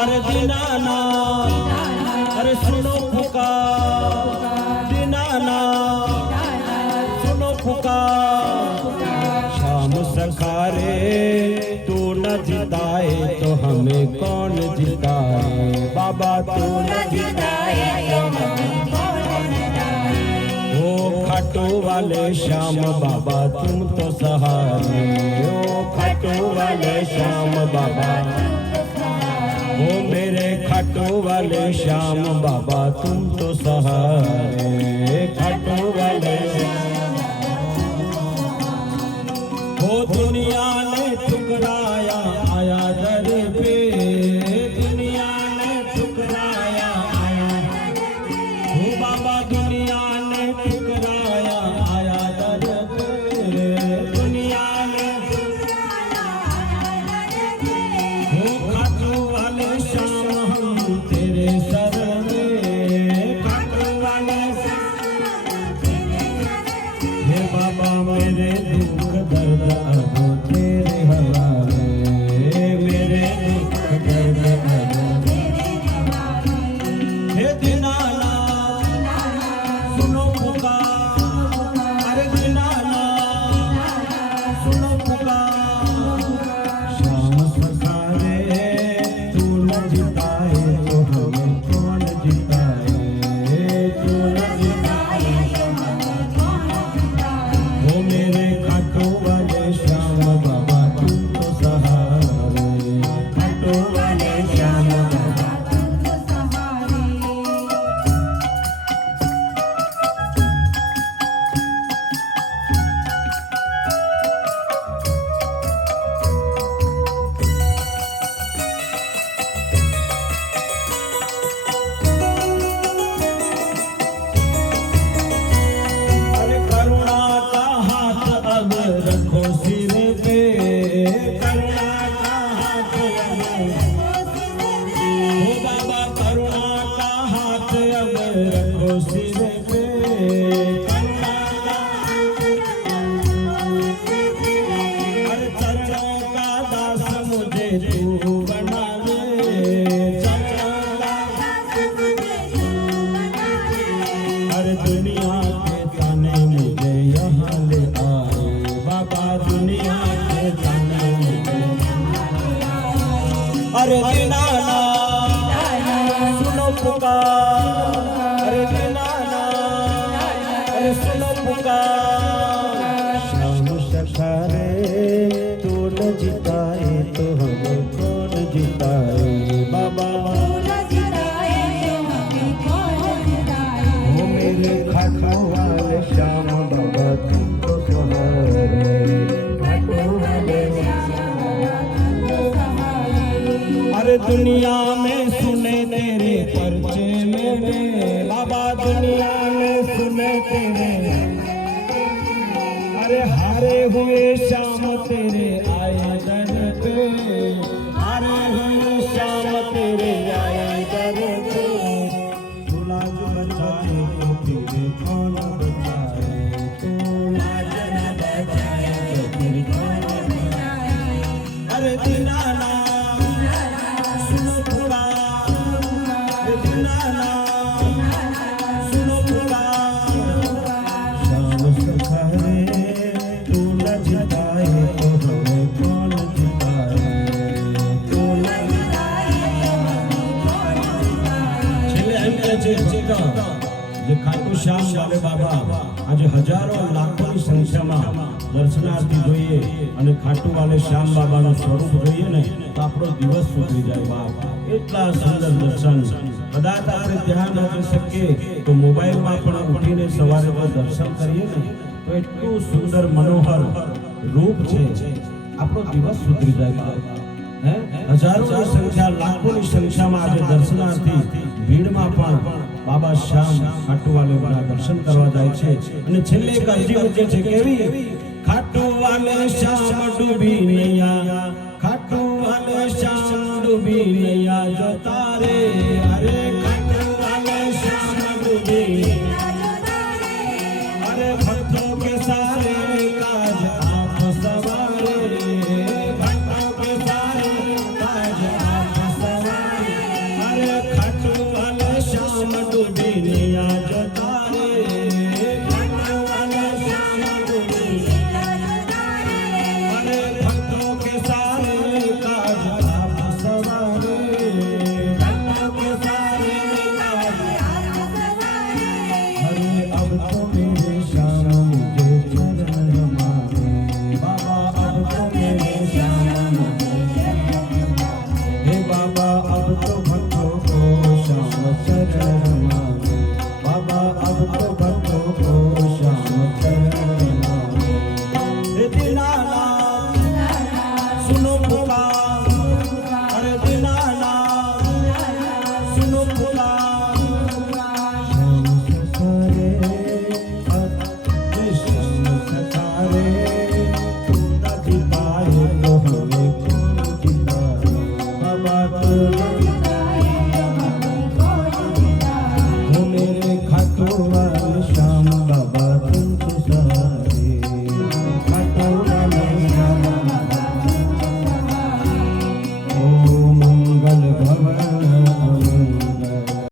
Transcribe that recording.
अरे दीनानाथ, अरे सुनो पुकार, दीनानाथ सुनो पुकार। श्याम सखारे तू न जिताए तो हमें कौन जिताए, बाबा तू न जिताए तो हमें कौन जिताए। ओ खाटू वाले श्याम बाबा तुम तो सहारे, ओ खाटू वाले श्याम बाबा, ओ मेरे खाटू वाले श्याम बाबा तुम तो सहारे, खाटू वाले ओ दुनिया ने ठुकराया आया दर पे, दुनिया ने ठुकराया आया, ओ बाबा दुनिया ने ठुकराया आया दर पे, दुनिया ने ठुकराया आया दर पे। ओ खाटू वाले श्याम हम तेरे शरण में, खाटू वाले श्याम तेरे शरण में। हे बाबा मेरे दुख दर्द अब तेरे हवाले, मेरे दुख दर्द अब तेरे हवाले। हे दीनानाथ सुनो पुकार, अरे दीनानाथ सुनो पुकार। श्याम सखारे तू न जिताए तो हमें कौन जिताए, तू न जिताए तो हमें कौन जिताए। ओ मेरे खाटू वाले श्याम बाबा तुम तो सहारे, खाटू वाले श्याम बाबा तुम तो सहारे। अरे करुणा का हाथ अब रखो सिर पे, करुणा का हाथ अब रखो सिर पे। ओ बाबा करुणा का हाथ अब रखो सिर पे, करुणा का हाथ रखो सिर पे। अरे चरणों का दास मुझे तू बना ले, चरणों का दास मुझे तू बना ले। अरे दुनिया के ताने मुझे यहाँ ले आए, बाबा दुनिया के ताने मुझे यहाँ ले आए। अरे दीनानाथ सुनो पुकार, अरे दीनानाथ अरे सुनो पुकार। श्याम सखारे तू न जिताए तो हमें कौन जिताए, बाबा ओ मेरे खाटू वाले श्याम बाबा तुम तो सहारे, खाटू वाले श्याम बाबा तुम तो सहारे। अरे दुनिया में सुने तेरे पर्चे मेरे, बाबा दुनिया में सुने तेरे, अरे हारे हुए श्याम तेरे आए दर पे, हारे हुए श्याम तेरे आए दर पे। तू लाज बचाए तो फिर कौन बचाए, तू लाज न बचाए तो फिर कौन बचाए। अरे दीनानाथ सुनो पुकार, अरे दीनानाथ सुनो पुकार। श्याम सखारे तू न जिताए तो हमें कौन जिताए, तू न जिताए तो हमें कौन जिताए। छेल्ले एम કહે છે જે ખાટુ શ્યામ વાલે બાબા આજે હજારો લાખોની સંખ્યામાં દર્શનાર્થી જોઈએ અને ખાટુ વાલે શ્યામ બાબાનું સ્વરૂપ જોઈએ ને તો આપણો દિવસ સુધરી જાય બાપ, એટલા સુંદર દર્શન। કદાચ આપણે ધ્યાન આપી શકીએ તો મોબાઈલમાં પણ ઉઠીને સવારે દર્શન કરીએ ને તો એટલું સુંદર મનોહર રૂપ છે, આપણો દિવસ સુધરી જાય બાપ। હજારોની સંખ્યા લાખોની સંખ્યામાં આજે દર્શનાર્થી ભીડમાં પણ બાબા શ્યામ ખાટુ વાલે વાળા દર્શન કરવા જાય છે। અને છેલ્લે એક અરજી મૂકે છે કેવી, ખાટુ વાલે શ્યામ ડૂબી નૈયા, ખાટુ વાલે શ્યામ ડૂબી નૈયા જો તારે, અરે ખાટુ વાલે શ્યામ ડૂબી નૈયા જો તારે। अरे भक्तों के सारे काज आप सवारे, भक्तों के सारे काज आप सवारे। भी लिया जो